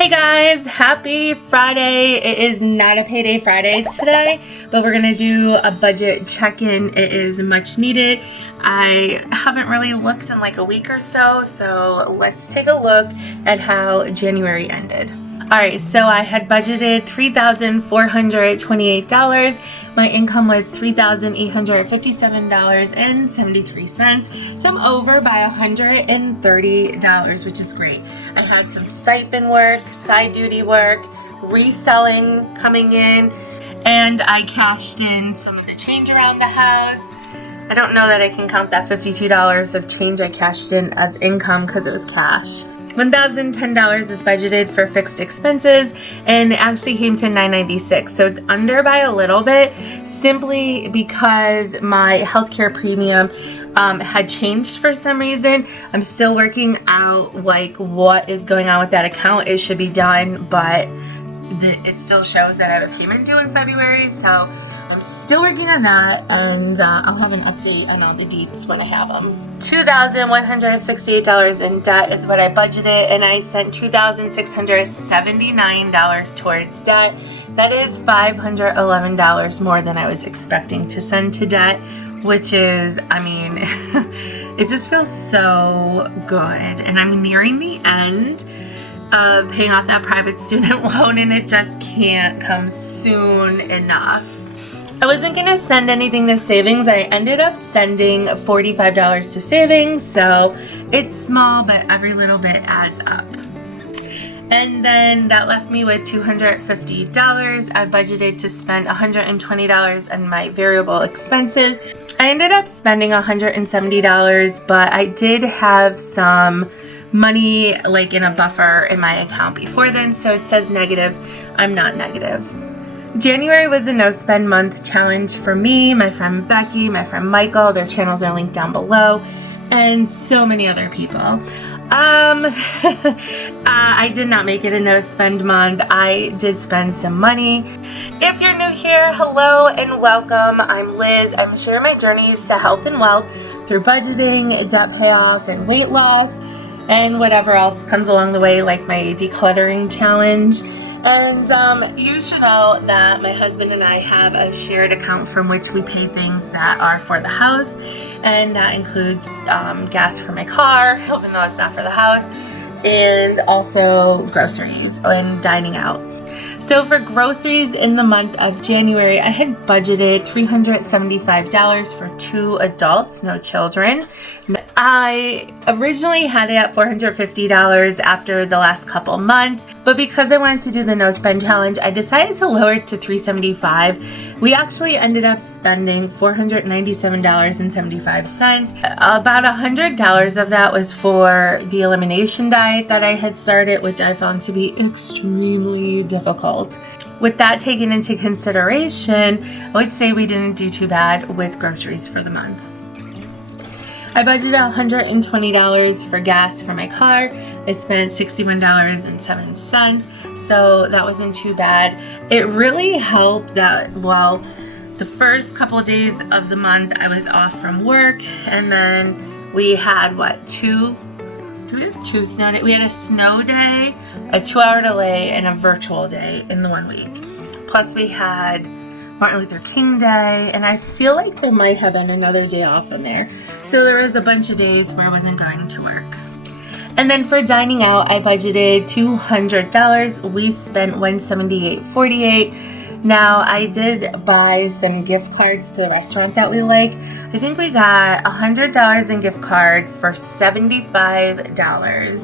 Hey guys, happy Friday. It is not a payday Friday today, but we're gonna do a budget check-in. It is much needed. I haven't really looked in like a week or so, so let's take a look at how January ended. Alright, so I had budgeted $3,428. My income was $3,857.73. So I'm over by $130, which is great. I had some stipend work, side duty work, reselling coming in, and I cashed in some of the change around the house. I don't know that I can count that $52 of change I cashed in as income because it was cash. $1,010 is budgeted for fixed expenses, and it actually came to $996, so it's under by a little bit simply because my healthcare premium had changed for some reason. I'm still working out like what is going on with that account. It should be done, but it still shows that I have a payment due in February, so I'm still working on that, and I'll have an update on all the deets when I have them. $2,168 in debt is what I budgeted, and I sent $2,679 towards debt. That is $511 more than I was expecting to send to debt, which is, I mean, it just feels so good. And I'm nearing the end of paying off that private student loan, and it just can't come soon enough. I wasn't going to send anything to savings. I ended up sending $45 to savings, so it's small, but every little bit adds up. And then that left me with $250. I budgeted to spend $120 on my variable expenses. I ended up spending $170, but I did have some money like in a buffer in my account before then, so it says negative. I'm not negative. January was a no spend month challenge for me, my friend Becky, my friend Michael. Their channels are linked down below, and so many other people. I did not make it a no spend month. I did spend some money. If you're new here, hello and welcome. I'm Liz. I'm sharing my journeys to health and wealth through budgeting, debt payoff, and weight loss, and whatever else comes along the way, like my decluttering challenge. And you should know that my husband and I have a shared account from which we pay things that are for the house, and that includes gas for my car, even though it's not for the house, and also groceries and dining out. So for groceries in the month of January, I had budgeted $375 for 2 adults, no children. I originally had it at $450 after the last couple months, but because I wanted to do the no spend challenge, I decided to lower it to $375. We actually ended up spending $497.75. About $100 of that was for the elimination diet that I had started, which I found to be extremely difficult. With that taken into consideration, I would say we didn't do too bad with groceries for the month. I budgeted $120 for gas for my car. I spent $61.07, so that wasn't too bad. It really helped that, well, the first couple of days of the month I was off from work, and then we had, two snow days? We had a snow day, a 2-hour delay, and a virtual day in the 1 week. Plus we had Martin Luther King Day, and I feel like there might have been another day off in there. So there was a bunch of days where I wasn't going to work. And then for dining out, I budgeted $200. We spent $178.48. Now, I did buy some gift cards to the restaurant that we like. I think we got $100 in gift card for $75.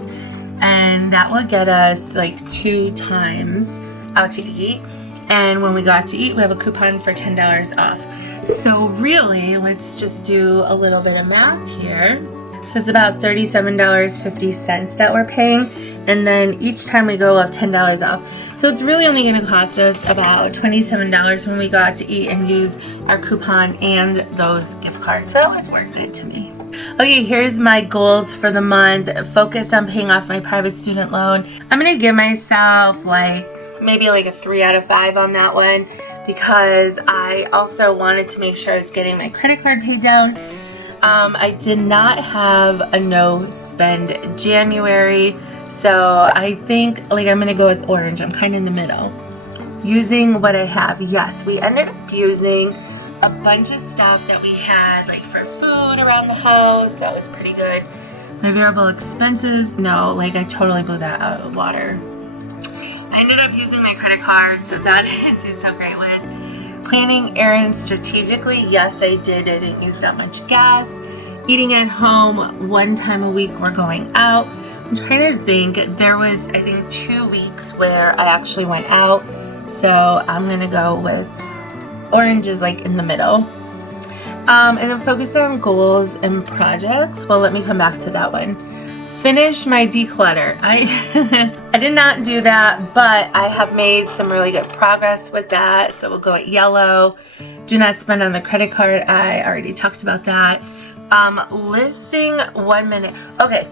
And that will get us like 2 times out to eat. And when we go out to eat, we have a coupon for $10 off. So really, let's just do a little bit of math here. So it's about $37.50 that we're paying. And then each time we go, we'll have $10 off. So it's really only going to cost us about $27 when we go out to eat and use our coupon and those gift cards. So it was worth it to me. Okay, here's my goals for the month. Focus on paying off my private student loan. I'm going to give myself maybe a 3 out of 5 on that one, because I also wanted to make sure I was getting my credit card paid down. I did not have a no spend January, So I think like I'm gonna go with orange. I'm kind of in the middle. Using what I have. Yes, we ended up using a bunch of stuff that we had like for food around the house. That was pretty good. My variable expenses, no, like I totally blew that out of the water. I ended up using my credit card, so that didn't do so great with. Planning errands strategically, yes I did. I didn't use that much gas. Eating at home, 1 time a week we're going out. I'm trying to think, there was I think 2 weeks where I actually went out. So I'm gonna go with orange is like in the middle. And then focus on goals and projects. Well, let me come back to that one. Finish my declutter. I did not do that, but I have made some really good progress with that. So we'll go at yellow. Do not spend on the credit card. I already talked about that. Listing 1 minute. Okay.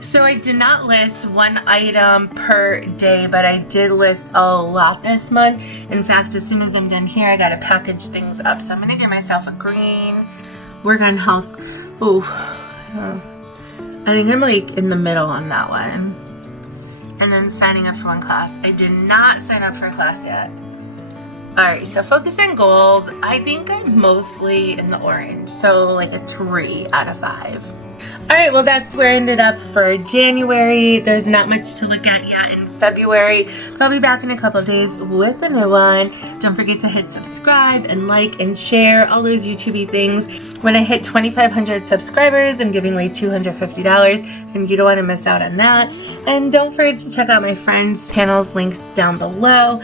So I did not list 1 item per day, but I did list a lot this month. In fact, as soon as I'm done here, I gotta package things up. So I'm gonna give myself a green. Work on health. Ooh, I think I'm like in the middle on that one. And then signing up for 1 class. I did not sign up for a class yet. All right, so focus on goals. I think I'm mostly in the orange. So like a 3 out of 5. All right, well, that's where I ended up for January. There's not much to look at yet in February, but I'll be back in a couple of days with a new one. Don't forget to hit subscribe and like and share, all those YouTube-y things. When I hit 2,500 subscribers, I'm giving away $250, and you don't want to miss out on that. And don't forget to check out my friends' channels, links down below.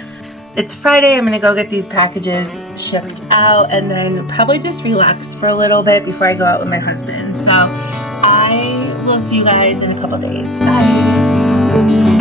It's Friday. I'm going to go get these packages shipped out and then probably just relax for a little bit before I go out with my husband. So I will see you guys in a couple days. Bye.